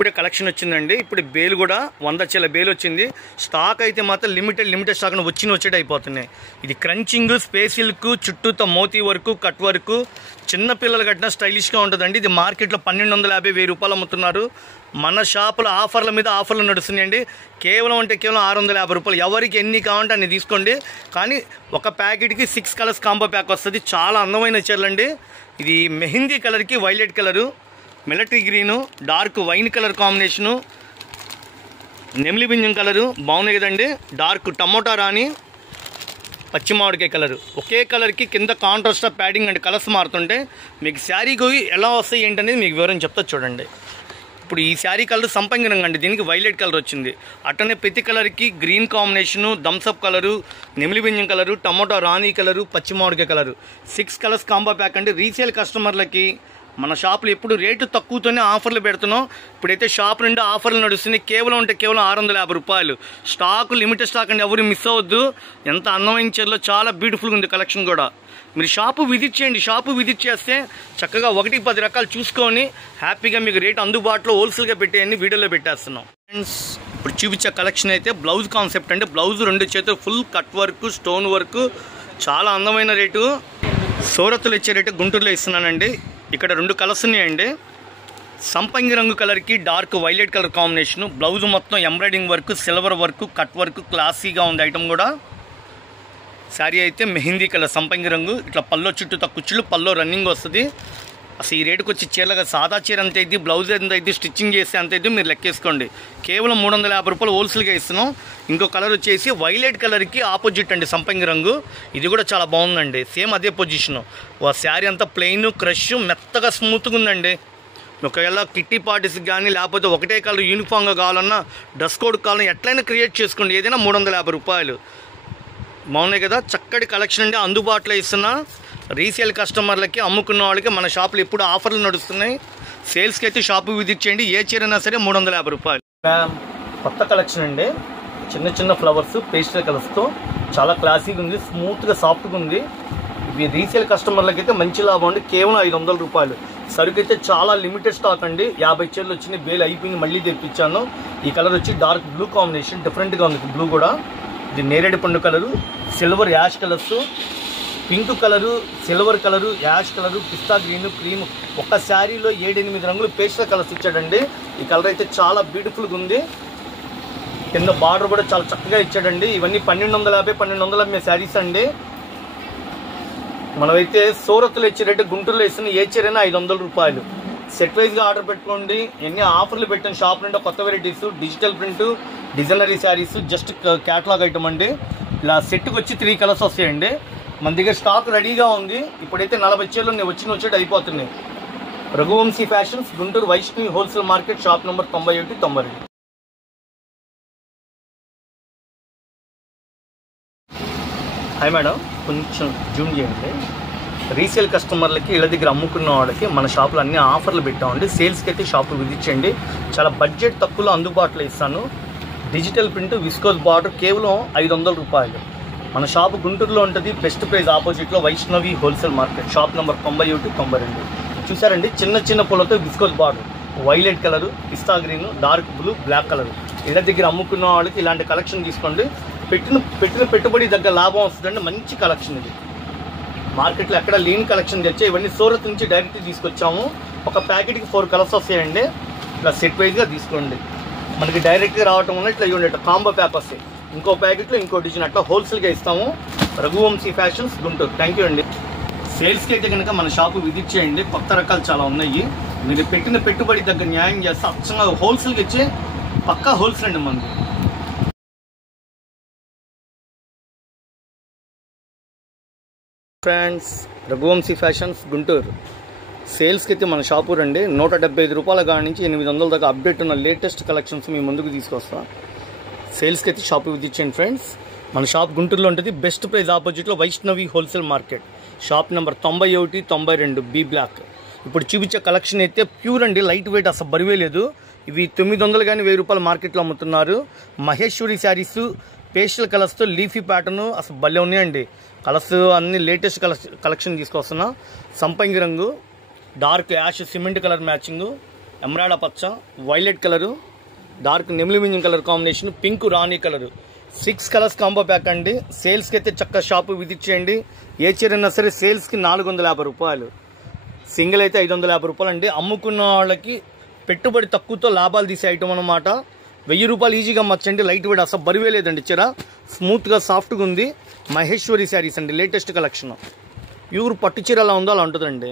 ఇప్పుడే కలెక్షన్ వచ్చిందండి. ఇప్పుడు బేలు కూడా 100 చీల బేలు వచ్చింది. స్టాక్ అయితే మాత్రం లిమిటెడ్ స్టాక్ వచ్చేటి అయిపోతున్నాయి. ఇది క్రంచింగ్, స్పేస్ సిల్క్, చుట్టూతో మోతీ వర్క్, కట్ వర్క్, చిన్న పిల్లలు కట్టిన స్టైలిష్గా ఉంటుందండి. ఇది మార్కెట్లో 1250 రూపాయలు అమ్ముతున్నారు. మన షాపులో ఆఫర్ల మీద ఆఫర్లు నడుస్తున్నాయండి. కేవలం 650 రూపాయలు. ఎవరికి ఎన్ని కావాలంటే అన్ని తీసుకోండి. కానీ ఒక ప్యాకెట్కి 6 కలర్స్ కాంబో ప్యాక్ వస్తుంది. చాలా అందమైన చీరలండి. ఇది మెహందీ కలర్కి violet colour, military green, dark wine colour combination, నెమిలి బింజం కలరు బాగున్నాయి కదండి. డార్క్ టమోటా రాణి, పచ్చి మామిడికాయ కలరు. ఒకే కలర్కి కింద కాంట్రాస్ట్ ప్యాడింగ్ అండ్ కలర్స్ మారుతుంటే మీకు శారీకి ఎలా వస్తాయి ఏంటనేది మీకు వివరం చెప్తా చూడండి. ఇప్పుడు ఈ శారీ కలర్ సంపంగి రంగు అండి. దీనికి వైలెట్ కలర్ వచ్చింది. అట్టనే ప్రతి కలర్కి గ్రీన్ కాంబినేషను, థమ్సప్ కలరు, నెమిలి బింజం కలరు, టమోటా రాణి కలరు, పచ్చి మామిడికాయ కలరు. 6 కలర్స్ కాంబో ప్యాక్ అండి. రీసేల్ కస్టమర్లకి మన షాపులో ఎప్పుడు రేటు తక్కువతోనే ఆఫర్లు పెడుతున్నాం. ఇప్పుడైతే షాప్ నుండి ఆఫర్లు నడుస్తున్నాయి. కేవలం 650 రూపాయలు. స్టాక్ లిమిటెడ్ స్టాక్ అండి. ఎవరు మిస్ అవ్వద్దు. ఎంత అందమైన చీరలో చాలా బ్యూటిఫుల్గా ఉంది కలెక్షన్ కూడా. మీరు షాపు విజిట్ చేయండి. షాపు విజిట్ చేస్తే చక్కగా 1-10 రకాలు చూసుకొని హ్యాపీగా మీకు రేటు అందుబాటులో హోల్సేల్గా పెట్టేయని వీడియోలో పెట్టేస్తున్నాం. ఫ్రెండ్స్, ఇప్పుడు చూపించే కలెక్షన్ అయితే బ్లౌజ్ కాన్సెప్ట్ అంటే బ్లౌజ్ 2 చేతులు full cut work, stone work, చాలా అందమైన రేటు. సూరత్లో ఇచ్చే రేటు గుంటూరులో ఇస్తున్నానండి. ఇక్కడ 2 కలర్స్ ఉన్నాయండి. సంపంగి రంగు కలర్కి dark violet colour combination. Blouse మొత్తం embroidering work, silver work, cut work, క్లాసీగా ఉంది ఐటమ్ కూడా. శారీ అయితే మెహందీ కలర్ సంపంగి రంగు. ఇట్లా పల్లో చుట్టూ కుచ్చులు, పల్లో రన్నింగ్ వస్తుంది. అసలు ఈ రేటుకి వచ్చి చీరగా సాదా చీర ఎంత అయితే, బ్లౌజ్ ఎంత అయితే, స్టిచ్చింగ్ చేస్తే అంత అయితే మీరు లెక్కేసుకోండి. కేవలం 350 రూపాయలు హోల్సేల్గా ఇస్తున్నాం. ఇంకో కలర్ వచ్చేసి వైలెట్ కలర్కి ఆపోజిట్ అండి సంపంగి రంగు. ఇది కూడా చాలా బాగుందండి. సేమ్ అదే పొజిషను. శారీ అంతా ప్లెయిన్, క్రష్, మెత్తగా స్మూత్గా ఉందండి. ఒకవేళ కిట్టి పార్టీస్కి కానీ లేకపోతే ఒకటే కలర్ యూనిఫామ్గా కావాలన్నా, డ్రెస్ కోడ్ కావాలన్నా ఎట్లయినా క్రియేట్ చేసుకోండి. ఏదైనా 350 రూపాయలు. బాగున్నాయి కదా. చక్కటి కలెక్షన్ అండి. అందుబాటులో ఇస్తున్నా. రీసేల్ కస్టమర్లకి, అమ్ముకున్న వాళ్ళకి మన షాపులో ఎప్పుడు ఆఫర్లు నడుస్తున్నాయి. సేల్స్కి అయితే షాపు విజిట్ చేయండి. ఏ చీరైనా సరే 350 రూపాయలు. కొత్త కలెక్షన్ అండి. చిన్న ఫ్లవర్స్, పేస్టల్ కలర్స్తో చాలా క్లాసీగా ఉంది. స్మూత్గా, సాఫ్ట్గా ఉంది. ఇవి రీసేల్ కస్టమర్లకి అయితే మంచి లాభం అండి. కేవలం 500 రూపాయలు. సరుకు అయితే చాలా లిమిటెడ్ స్టాక్ అండి. 50 చీరలు వచ్చినాయి. బేల్ అయిపోయింది, మళ్ళీ తెప్పించాను. ఈ కలర్ వచ్చి డార్క్ బ్లూ కాంబినేషన్, డిఫరెంట్గా ఉంది బ్లూ కూడా. ఇది నేరేడు పండు colour, silver ash colours, pink colour, silver colour, ash colour, పిస్తా గ్రీన్, క్రీమ్. ఒక శారీలో 7-8 రంగులు పేస్టల్ కలర్స్ ఇచ్చాడండి. ఈ కలర్ అయితే చాలా బ్యూటిఫుల్గా ఉంది. కింద బార్డర్ కూడా చాలా చక్కగా ఇచ్చాడండి. ఇవన్నీ 1250 శారీస్ అండి. మనమైతే సూరత్లో ఇచ్చే రేటు గుంటూరులో ఇస్తున్న ఏ చీరైనా 500 రూపాయలు. సెట్ వైజ్గా ఆర్డర్ పెట్టుకోండి. ఎన్ని ఆఫర్లు పెట్టాను షాప్ నుండి. కొత్త varieties, digital print, designery saris, just catalogue item అండి. ఇలా సెట్కి వచ్చి 3 కలర్స్ వస్తాయండి. మన దగ్గర స్టాక్ రెడీగా ఉంది. ఇప్పుడైతే 40 చీరలు వచ్చేటి అయిపోతున్నాయి. Raghuvamshi fashions, Guntur Vaishnavi wholesale market, shop number 91-92. Hi madam, కొంచెం జూమ్ చేయండి. రీసేల్ కస్టమర్లకి, ఇళ్ళ దగ్గర అమ్ముకున్న వాళ్ళకి మన షాపులో అన్ని ఆఫర్లు పెట్టామండి. సేల్స్కి అయితే షాపు విజిట్ చేయండి. చాలా బడ్జెట్ తక్కువలో అందుబాటులో ఇస్తాను. డిజిటల్ ప్రింట్, విస్కోస్ బార్డర్, కేవలం 500 రూపాయలు. మన షాపు గుంటూరులో ఉంటుంది. బెస్ట్ ప్రైస్ ఆపోజిట్లో Vaishnavi wholesale market, shop number 91-92. చూసారండి, చిన్న పూలతో విస్కోస్ బార్డర్, వైలెట్ కలరు, పిస్తా green, dark blue, black colour. ఇళ్ళ దగ్గర అమ్ముకున్న వాళ్ళకి ఇలాంటి కలెక్షన్ తీసుకోండి. పెట్టిన పెట్టుబడి దగ్గర లాభం వస్తుందండి. మంచి కలెక్షన్ ఇది. మార్కెట్లో ఎక్కడ లేని కలెక్షన్ తెచ్చే. ఇవన్నీ సూరత్ నుంచి డైరెక్ట్ తీసుకొచ్చాము. ఒక ప్యాకెట్కి 4 కలర్స్ వస్తాయండి. ఇలా సెట్ వైజ్గా తీసుకోండి. మనకి డైరెక్ట్గా రావటం వల్ల ఇట్లా ఇవ్వండి, కాంబో ప్యాక్ వస్తాయి. ఇంకో ప్యాకెట్లో ఇంకో డిజైన్ అట్లా హోల్సేల్గా ఇస్తాము. Raghuvamshi fashions, Guntur. Thank you అండి. సేల్స్కి అయితే కనుక మన షాపు విజిట్ చేయండి. కొత్త రకాలు చాలా ఉన్నాయి. మీరు పెట్టిన పెట్టుబడి దగ్గర న్యాయం చేస్తే అచ్చంగా హోల్సేల్గా ఇచ్చే పక్కా హోల్సేల్ అండి మనది. Friends, Raghuvanshi fashions, Guntur. సేల్స్కి అయితే మన షాపు రండి. 175 రూపాయల కాడి నుంచి 800 దాకా అప్డేట్ ఉన్న లేటెస్ట్ కలెక్షన్స్ మీ ముందుకు తీసుకొస్తాం. సేల్స్కి అయితే షాపు విజిట్ చేయండి ఫ్రెండ్స్. మన షాప్ గుంటూరులో ఉంటుంది. బెస్ట్ ప్రైస్ ఆపోజిట్లో Vaishnavi wholesale market, shop number 91-92, B block. ఇప్పుడు చూపించే కలెక్షన్ అయితే ప్యూర్ అండి. లైట్ వెయిట్, అసలు బరువే లేదు. ఇవి 900 కానీ 1000 రూపాయల మార్కెట్లో అమ్ముతున్నారు. మహేశ్వరి శారీస్, పేస్టల్ కలర్స్తో లీఫీ ప్యాటర్న్, అసలు భలే ఉన్నాయండి. కలర్స్ అన్ని లేటెస్ట్ కలెక్షన్ తీసుకొస్తున్నా. సంపంగి రంగు, dark ash cement colour matching, emerald పచ్చ, వైలెట్ కలరు, డార్క్ నెమిలి మింజం కలర్ కాంబినేషన్, పింక్ రాణి కలరు, 6 కలర్స్ కాంబో ప్యాక్ అండి. సేల్స్కి అయితే చక్క షాపు విజిట్ చేయండి. ఏ చీర అయినా సరే సేల్స్కి 450 రూపాయలు, సింగిల్ అయితే 550 రూపాయలు అండి. అమ్ముకున్న వాళ్ళకి పెట్టుబడి తక్కువతో లాభాలు తీసే ఐటమ్ అనమాట. 1000 రూపాయలు ఈజీగా అమ్మచ్చండి. లైట్ వెయిట్ అసలు బరువే లేదండి. చీర స్మూత్గా సాఫ్ట్గా ఉంది. మహేశ్వరి శారీస్ అండి, లేటెస్ట్ కలెక్షన్. ప్యూర్ పట్టు చీర అలా ఉందో అలా ఉంటుందండి.